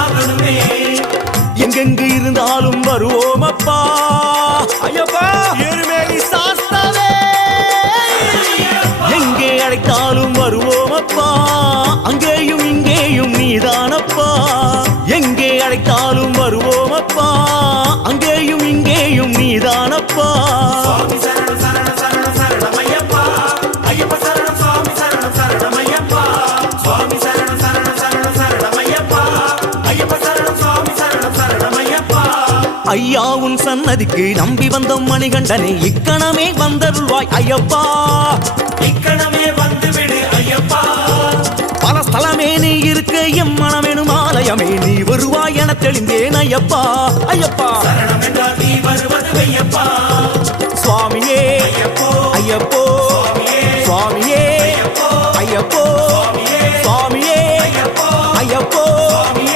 ஆகணுமே. எங்கெங்கு இருந்தாலும் வருவோம் அப்பா ஐயப்பா எருமேலி சாஸ்தாவே. எங்கே அழைத்தாலும் வருவோம் அப்பா, அங்கேயும் இங்கேயும் நீதானப்பா. எங்கே அழைத்தாலும் வருவோம் அப்பா, அங்கேயும் இங்கேயும் நீதானப்பா. சுவாமி சரணம் சரணம் சரணம் சரணம் ஐயப்பா. ஐயப்ப சரணம் சுவாமி சரணம் சரணம் ஐயப்பா. சுவாமி சரணம் சரணம் சரணம் சரணம் ஐயப்பா. ஐயப்ப சரணம் சுவாமி சரணம் சரணம் ஐயப்பா. ஐயா உன் சன்னதிக்கு நம்பி வந்த மணிகண்டனே, இக்கணமே வந்தருள்வாய் ஐயப்பா. இக்கணமே வந்துவிடு ஐயப்பா. பல ஸ்தலமே நீ இருக்க எம் மனமெனும் ஆலயமே நீ வருவாய் என தெளிந்தேன் ஐயப்பா. ஐயப்பா சரணம் என்றால் நீ வருவது ஐயப்பா. சுவாமியே ஐயப்போ ஐயப்போ